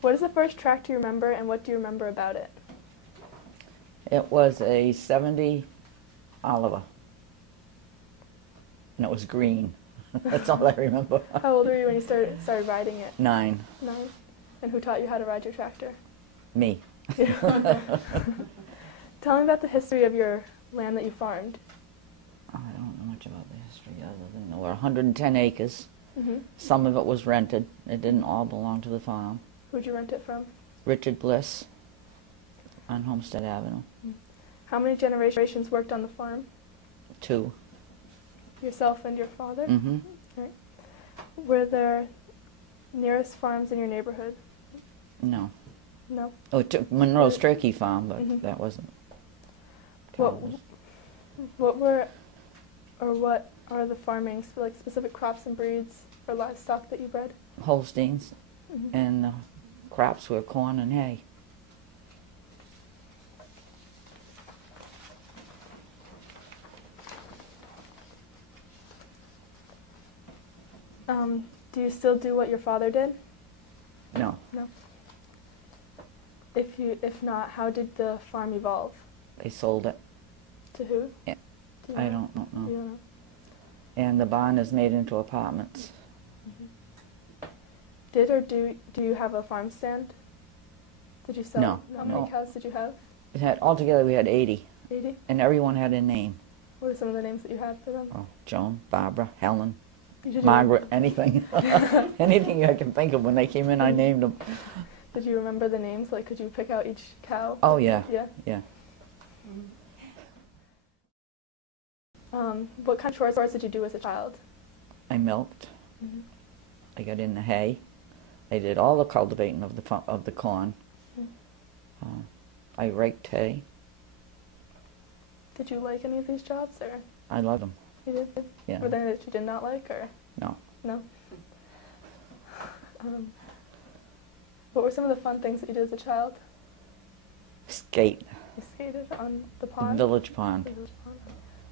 What is the first tractor you remember, and what do you remember about it? It was a 70 Oliver, and it was green. That's all I remember. How old were you when you started riding it? 9. 9. And who taught you how to ride your tractor? Me. Yeah, okay. Tell me about the history of your land that you farmed. I don't know much about the history other than there were 110 acres. Mm-hmm. Some of it was rented. It didn't all belong to the farm. Who'd you rent it from? Richard Bliss on Homestead Avenue. How many generations worked on the farm? 2. Yourself and your father? Mm-hmm. Right. Were there nearest farms in your neighborhood? No. No? Oh, Monroe's Turkey Farm, but Mm-hmm. that wasn't. What are the farming, like specific crops and breeds or livestock that you bred? Holsteins, Mm-hmm. and the crops were corn and hay. Do you still do what your father did? No. No. If not, how did the farm evolve? They sold it. To who? Yeah. Do you I know? don't know. You don't know. And the barn is made into apartments. Did or do you have a farm stand? Did you sell? No, How no. many cows did you have? It had altogether we had 80, 80? and everyone had a name. What are some of the names that you had for them? Oh, Joan, Barbara, Helen, You did Margaret, anything. Anything I can think of. When they came in, I named them. Did you remember the names? Like, could you pick out each cow? Oh, yeah. Yeah. Yeah. What kind of chores did you do as a child? I milked. Mm-hmm. I got in the hay. I did all the cultivating of the corn. I raked hay. Did you like any of these jobs, or I loved them. you did? Yeah. Were there any that you did not like, or No. no? What were some of the fun things that you did as a child? Skate. You skated on the pond? Village pond. The village pond.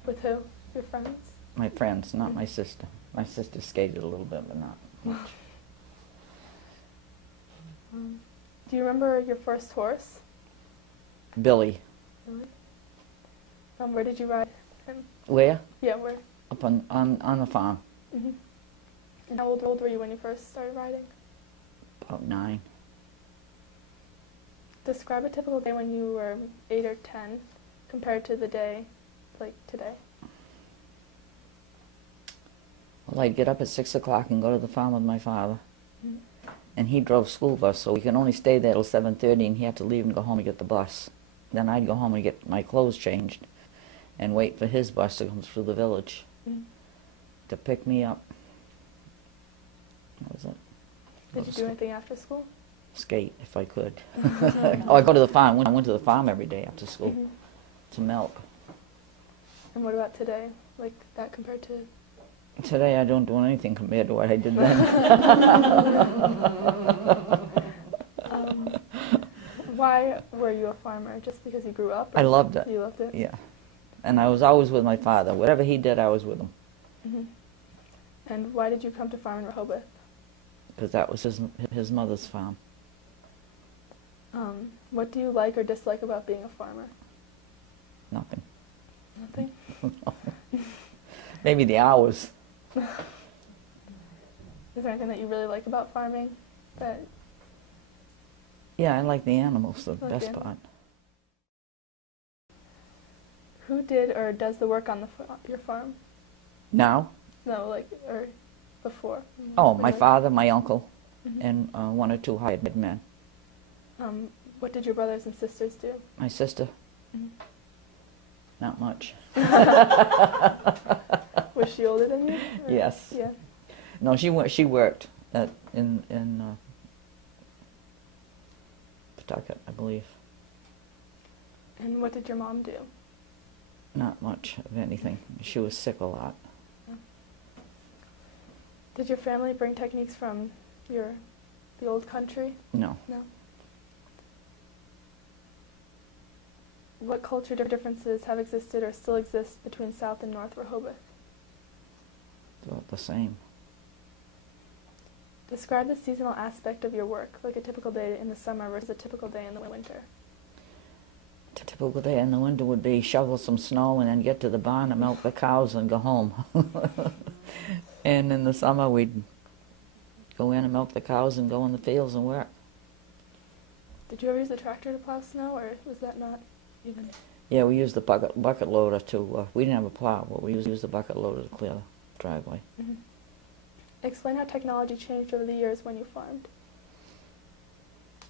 With who? Your friends? My friends, not my sister. My sister skated a little bit, but not much. Do you remember your first horse? Billy. Really? Where did you ride him? Where? Yeah, where? Up on the farm. Mm-hmm. And how old were you when you first started riding? About 9. Describe a typical day when you were 8 or 10 compared to the day, like today. Well, I'd get up at 6 o'clock and go to the farm with my father. Mm-hmm. And he drove school bus, so we could only stay there till 7:30, and he had to leave and go home and get the bus. Then I'd go home and get my clothes changed and wait for his bus to come through the village to pick me up. That was it. Did you do anything after school? Skate, if I could. Oh, I go to the farm. I went to the farm every day after school to milk. And what about today? Like that compared to... Today I don't do anything compared to what I did then. Why were you a farmer? Just because you grew up? I loved it. You loved it? Yeah. And I was always with my father. Whatever he did, I was with him. Mm-hmm. And why did you come to farm in Rehoboth? Because that was his mother's farm. What do you like or dislike about being a farmer? Nothing. Nothing? Maybe the hours. Is there anything that you really like about farming? That Yeah, I like the animals, the Okay. best part. Who did or does the work on your farm? Now? No, like, or before? Oh, my father, my uncle, Mhm. and 1 or 2 hired men. What did your brothers and sisters do? My sister, Mhm. not much. Was she older than you? or- Yes. Yeah. No, she worked in Pawtucket, I believe. And what did your mom do? Not much of anything. She was sick a lot. Did your family bring techniques from the old country? No. No. What culture differences have existed or still exist between South and North Rehoboth? About the same. Describe the seasonal aspect of your work, like a typical day in the summer versus a typical day in the winter. A typical day in the winter would be shovel some snow and then get to the barn and milk the cows and go home. And in the summer we'd go in and milk the cows and go in the fields and work. Did you ever use the tractor to plow snow, or was that not even? Yeah, we used the bucket loader to, we didn't have a plow, but we used the bucket loader to clear the driveway. Mm-hmm. Explain how technology changed over the years when you farmed.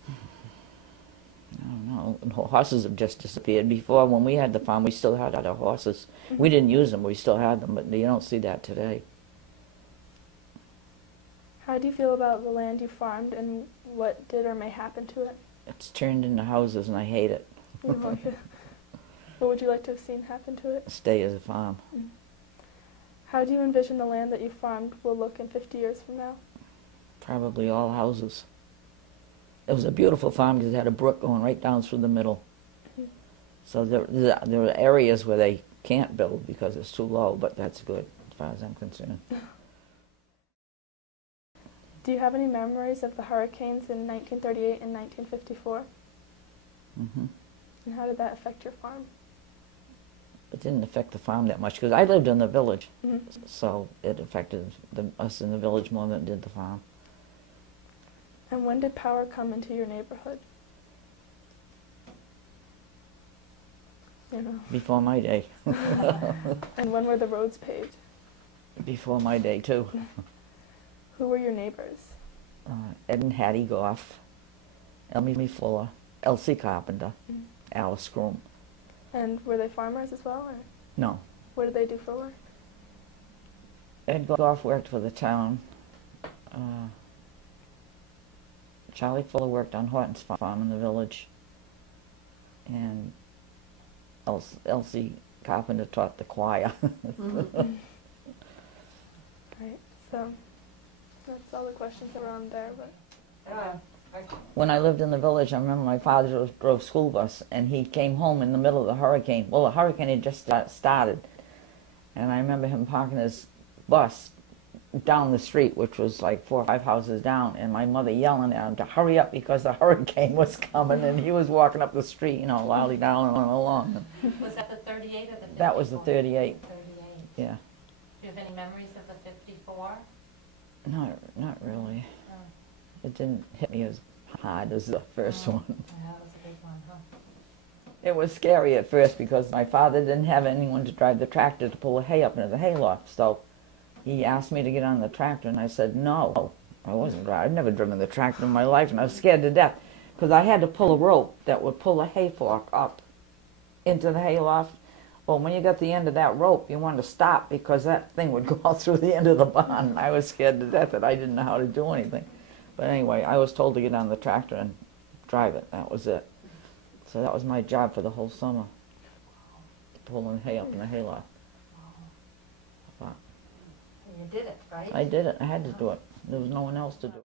I don't know. Horses have just disappeared. Before, when we had the farm, we still had our horses. Mm-hmm. We didn't use them, we still had them, but you don't see that today. How do you feel about the land you farmed, and what did or may happen to it? It's turned into houses and I hate it. You don't like it? What would you like to have seen happen to it? Stay as a farm. Mm-hmm. How do you envision the land that you farmed will look in 50 years from now? Probably all houses. It was a beautiful farm because it had a brook going right down through the middle. Mm-hmm. So there are areas where they can't build because it's too low, but that's good as far as I'm concerned. Do you have any memories of the hurricanes in 1938 and 1954? Mm-hmm. And how did that affect your farm? It didn't affect the farm that much because I lived in the village, Mm-hmm. so it affected us in the village more than it did the farm. And when did power come into your neighborhood? You know. Before my day. And when were the roads paved? Before my day, too. Who were your neighbors? Ed and Hattie Goff, Elmy Fuller, Elsie Carpenter, Mm-hmm. Alice Groom. And were they farmers as well, or No. what did they do for work? Ed Goff worked for the town. Charlie Fuller worked on Horton's farm in the village. And Elsie Carpenter taught the choir. Mm-hmm. Right, so that's all the questions that were on there. But When I lived in the village, I remember my father drove school bus, and he came home in the middle of the hurricane. Well, the hurricane had just started, and I remember him parking his bus down the street, which was like 4 or 5 houses down, and my mother yelling at him to hurry up because the hurricane was coming, and he was walking up the street, you know, loudly down and along. Was that the 38 or the 54? That was the 38. 38. Yeah. Do you have any memories of the 54? Not really. Oh, It didn't hit me as hard as the first one. yeah, that was a big one, huh? It was scary at first because my father didn't have anyone to drive the tractor to pull the hay up into the hayloft. So he asked me to get on the tractor, and I said no. I wasn't driving. I'd never driven the tractor in my life, and I was scared to death because I had to pull a rope that would pull a hay fork up into the hayloft. Well, when you got the end of that rope, you wanted to stop because that thing would go out through the end of the barn. I was scared to death that I didn't know how to do anything. But anyway, I was told to get on the tractor and drive it. That was it. So that was my job for the whole summer, pulling hay up in the hayloft. And you did it, right? I did it. I had to do it. There was no one else to do it.